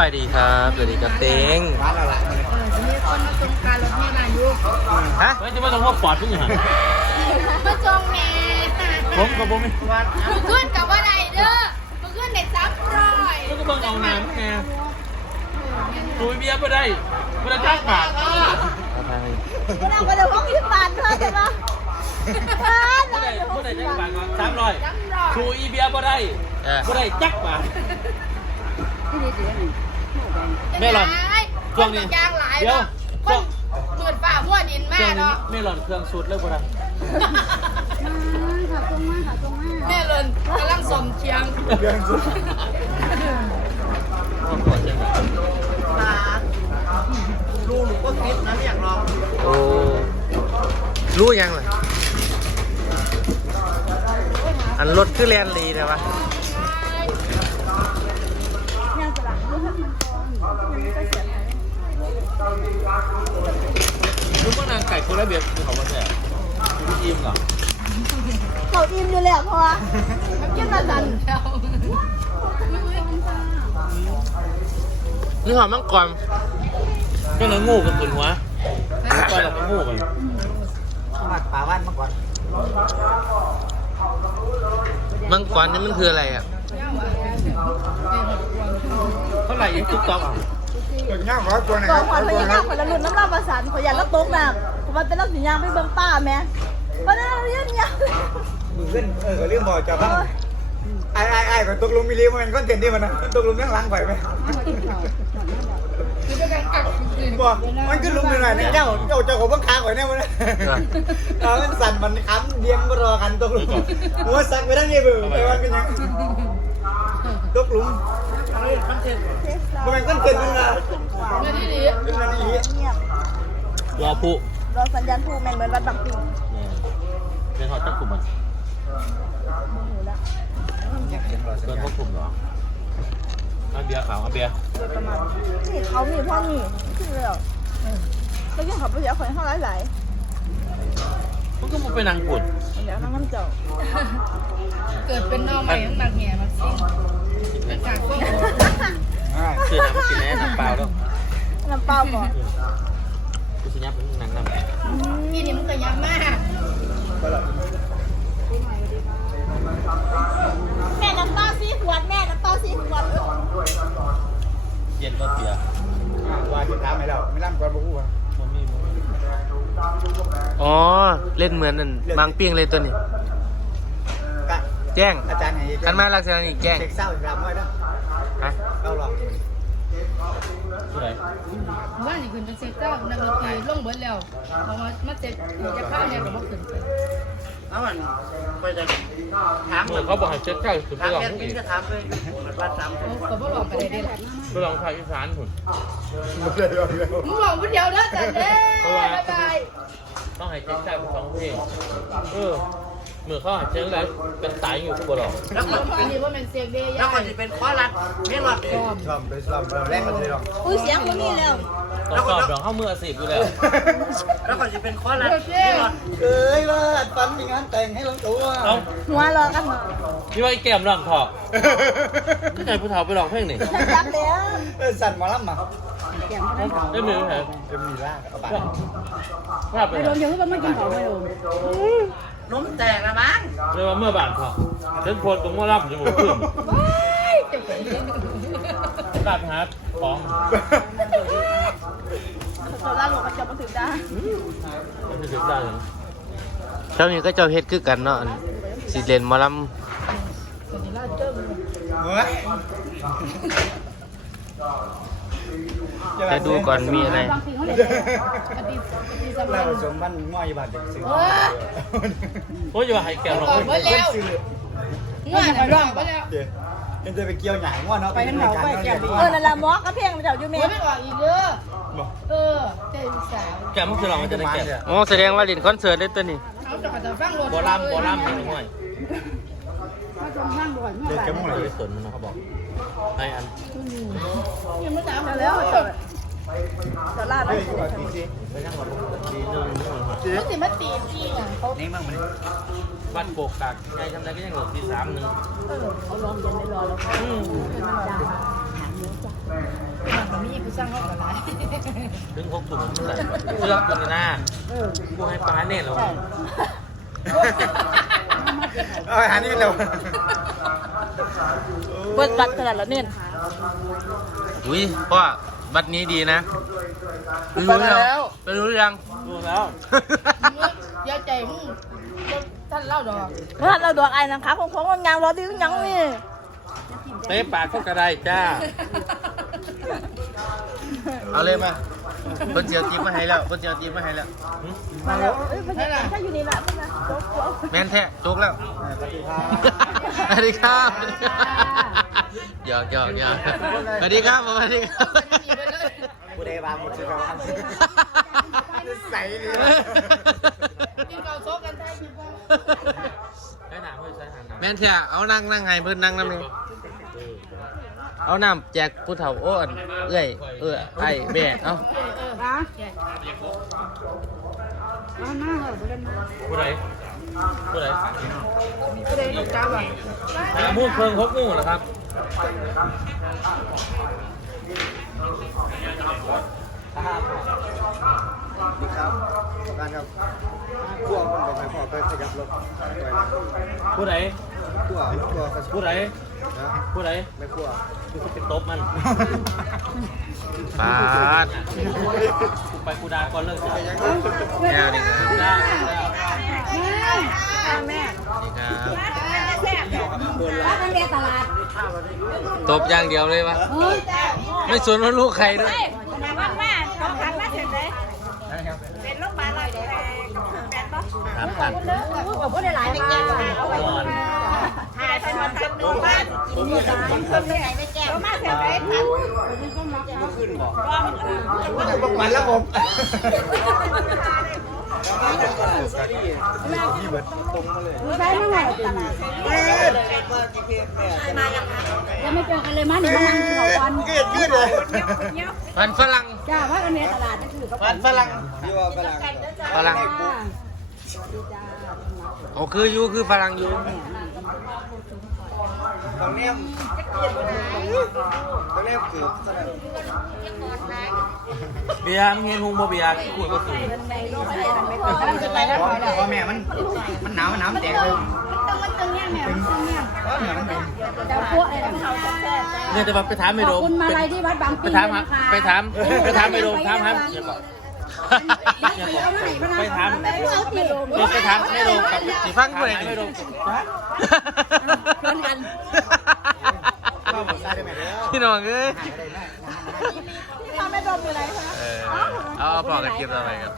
บายดีครับสวัสดีครับเต็งร้านอะไรมาเลยเออจะมีคนมาตรงการรถเมล์นายกฮะไม่จะไม่ต้องว่าปอดทุกอย่างมาจองแม่ผมกับผมไม่มาขึ้นกับว่าไรเด้อมาขึ้นในซับร้อยก็ต้องเอาน้ำแม่ดูเบียร์ไม่ได้ไม่ได้จ้างบาทก็นั่งไปเดี๋ยวห้องพิบาลเธอใช่ไหมบ้านไม่ได้ไม่ได้จ้างบาทสามร้อยซับร้อยชูอีเบียร์ไม่ได้เออไม่ได้จักบาท แม่หล่อนช่วงนี้ยางหลายเนาะคนหมื่นฝ่าหัวดินเคแม่รื่องนี้เนาะไม่หล่อนเครื่องสูตรเลยบ่ได้ค่ะตรงมาค่ะตรงมาแม่เลินกำลังสมเชียงเรื่องสุดลูกหนูก็คิดนะไม่อยากลองโอ้รู้ยังเลยอันรถคือแลนลีนะวะ เนี่ยสลับลูกให้มันตรงยังไม่ค่อยเสียหาย รู้ ว่านางไก่คนละเบียร์คือเขาว่าแต่ดูทีมเหรอเขาอิ่มอยู่แล้วพราะว่ากินมาสันนี่หอมมังกรก็เลยงูกันขึ้นหัวตอนเราก็งูกันมักป่าบ้านมาก่อนมังกรนี่มันคืออะไรอะเท่าไหร่ยังตุ๊กต๊อกเกิดย่างร้อยตัวไหนก่คอรันบขร้ออยนตัวพนะยายามขอละลุ่นน้ำลายประสานขออย่าละตกน้ำผม ว่าเป็นลักษณะยางไปเบิ่งป้าแม่เพราะนั้นเราเรียนเนี่ยมือขึ้นเออก็เรื่องบอกจะบ้างไอ้ไอ้ไอ้ก็ตกลงมีเลี้ยมันก็เต็มที่มันนะตกลงเรื่องล้างไปไหมบอกมันขึ้นลุงหน่อยนะเจ้าเจ้าเจ้าของบังคับไว้แน่มันเอามันสั่นมันค้ำเดียงก็รอกันตกลุงหัวสักไปทั้งนี้เบื่อไปวันกันยังตกลุงมันเต็มมันก็เต็มนึงนะเงินที่ดีเป็นนาทีเงียบรอผู้ รอสัญญาณผู้แมนเหมือนวัดบางปิงเป็นหอดจักกลุ่มมันเกินพวกกลุ่มเหรอเอาเบียร์ขาวเอาเบียร์โดยประมาณนี่เขามีพ่อมีขึ้นเลยแล้วยังขับไปเสียคนห้าร้อยหลายมันก็มาเป็นนางกุดเดี๋ยวนั่งน้ำเจ้าเกิดเป็นน้องใหม่ทั้งหนักแห่มาซิ่งเป็นการควบคุมคือน้ำมากินแน่น้ำเปล่าแล้วน้ำเปล่าก่อน กูสิยับเป็นนางน้ำนี่นี่มันก็ยับมากแม่น้ำเปล่าซีขวดแม่น้ำเปล่าซีขวดเย็นก็เบียว่าจะถามให้เราไม่ร่ำก่อนบอกว่ามันมีมันมีอ๋อ เล่นเหมือนนั่นบางเปียงเลยตัวนี้แจ้งอาจารย์ไหนกันมาลักษณะนี้แจ้ง เด็กเศร้าอีกแล้วไม่ได้ ฮะ เราหลอก ผู้ใดว่านี่คุณเป็นเซ็กเตอร์นักดนตรีลงเบิดแล้วเพราะว่ามาเจ็บจะเข้าเนี่ยก็บ่ขึ้นไปเอามันไปจะถามเมื่อเขาบอกให้เช็คใกล้สุดไปถามลองแม่ผู้ปิ้อีงกก็ถามเลยบ้านถามโอ้ก็บ่ลองกันได้เด้ล่ะไปลองทายอีสานหุ่นไม่ได้หรอกแล้วมึงลองผู้เดียวเด้อจ้ะเด้บ๊ายบายต้องให้เช็คใกล้เป็นสองเพลงเออเมื่อเขาหาเช็คแล้วเป็นสายอยู่ทุกบลอกแล้วแล้ก็วอันนี้ว่ามันเสียงเด้แล้ยาวยก็จะเป็นคอรัดไม่รอดชอบชอบไปชอบแรกกันเลยหรอกอุ้ยเสียงมันนี่แล้วต้องสอบเดี๋ยวเข้ามืออาชีพอยู่แล้วแล้วก็จะเป็นคอรัดไม่รอดเอ้ยว่าฟันมีงานแต่งให้ลงตัวเอ้าหัวรอกันเนาะพี่ว่าไอ้แก้มร้องถอกพี่ใจผู้เฒ่าไปร้องเพลงนี่ฉันจับแล้วเออสั่นมาล่ำมา ได้มือไหมจะมีล่าเอาปากภาพไปไหนน้มแตกละมั้งเรียกว่าเมื่อบานถอกฉันโพสตรงว่ารับจมูกขึ้นเจ็บกันลาดหาของตัวล่าหลวงมันจะมาถึงได้มันจะถึงได้ยังเจ้านี้ก็เจ้าเฮ็ดคือกันเนาะอันสิเล่นหมอลเฮ้ยำ จะดูก่อนมีอะไรปฏิปฏิสัมพัเรานธ์สมบันง่อยบาดเด็กสิโอ้ยอย่าให้แก้มร้องก่อนเพลงเบิดแล้วเงื่อนน่ะร้องเบิดแล้วเดี๋ยวยังจะไปเกี่ยวหยางว่าเนาะไปกันเหาไปแก้มเออนั่นละมอกกระเพียงมันจะอยู่เมโอ้ยย์ไม่ออกอีกเด้อเออเจ้าสาวแก้มมันคือร้องมันจะได้แก้มอ๋อแสดงว่าเล่นคอนเสิร์ตได้ตัวนี้เอาจากกระฟังรถบอลามบอลามนี่ห่วยเด็กแก้มอะไรไม่ได้สนมันนะเขาบอกไอ้อันยังไม่ตามแล้ว จะจะลาดไปเฮ้ยกูบอกจริงไปนั่งรถดีนึงมันสิมาตีจริงอะเขาๆนี่มั่งมันบ้านโกกกากไงทำได้ก็ยังเหลือทีสามหนึ่งเขาลองเย็นได้รอแล้วอืมเป็นมันดังสร้างห้องอะไรถึงหกถุงใส่เสื้อตัวนี้หน้ากูให้ปลาเนี่ยเหรอเอาอาหารนี่เป็นเร็วเปิดบัตรขนาดแล้วเนี่ยอุ้ยพ่อ บัตรนี้ดีนะไปรู้หรือยังไปรู้หรือยังดูแล้ว เยอะใจมึงท่านเล่าดอกเมื่อเราดอกไอ้นะคะของของงามรอดียังนี่เต้ปากก็กระไดจ้า เอาเลยมาเพิ่นเจียวจิ้มมาให้แล้วเพิ่นเจียวจิ้มมาให้แล้วมาแล้วเอ้ยพยายามถ้าอยู่นี่ละนะโจ๊กโจ๊กแม่นแท้จุกแล้วสวัสดีครับหยอกหยอกหยอกสวัสดีครับผมสวัสดีครับกูได้ บาหมดใช่ไหมใส่เลยกินเกาโซกันได้ยินป่ะใช้หนามเฮ้ยใช้หนาแม่นแท้เอานั่งนั่งไงเพิ่นนั่งน้ำหนึงเอาน้ำแจกผู้เฒ่าโอ้นเอ้ยเอ้อไอ้แม่เอาผู้ใดผู้ใดก็เลยลูกจ้าว่ะมุ่งเพิงพกมุ่งเหรอครับ ดีครับการครับพวกมันบอกให้พ่อไปขยับรถผู้ใดพวกพวกผู้ใดนะผู้ใดไม่พวกกูจะไปตบมันปาดกูไปกูด่าก่อนเลิกสิแนวนี่ครับด่าแม่นี่ครับ ร้านเรียนตลาดตบอย่างเดียวเลยวะไม่สนว่าลูกใครด้วย แต่ว่าแม่เขาขังมาเสร็จเลยเป็นลูกบ้านอะไรแม่ก็ถามกันพูดกับพูดได้หลายมาเอาไว้ก่อนถ่ายเป็นวันทักดูบ้านกินอยู่ร้านคนไม่ไหนไม่แก้วมาเสร็จเลยทันบอกมันแล้วผม ดูใช่ไหมยังไม่เจอกันเลยมั้งหนูมานั่งกินของวันเกิดขึ้นเลยมันฝรั่งจ้าว่ากันเนตลาดนั่นคือกับมันฝรั่งฝรั่งโอ้คืออยู่คือฝรั่งอยู่ ตรงนี้ตรงนี้คือเบียร์มึงเห็นหุงบ่เบียร์กูก็สูงจะไปแล้วพ่อแม่มันมันหนาวมันหนาวมันแตกเลยมันตึงเนี่ยแม่มันตึงเนี่ยเหนือมันเป็นแต่พวกไอ้เราจะแค่เนี่ยแต่ว่าไปถามไม่ขโดอบมคุณมาลัยที่วัดบางไปปีถามนะคะไปถามไปถามไม่โดมถามครับไปถามไปถามไม่โดมกับสิฟังบ่ได้ไม่นี่โดม เพื่อนกันข้าวหมดได้ไหมแล้วพี่น้องเอ้ยทำไม่ดมอยู่ไหนคะ เออเอาเอาปอกกันเก็บต่อไปครับ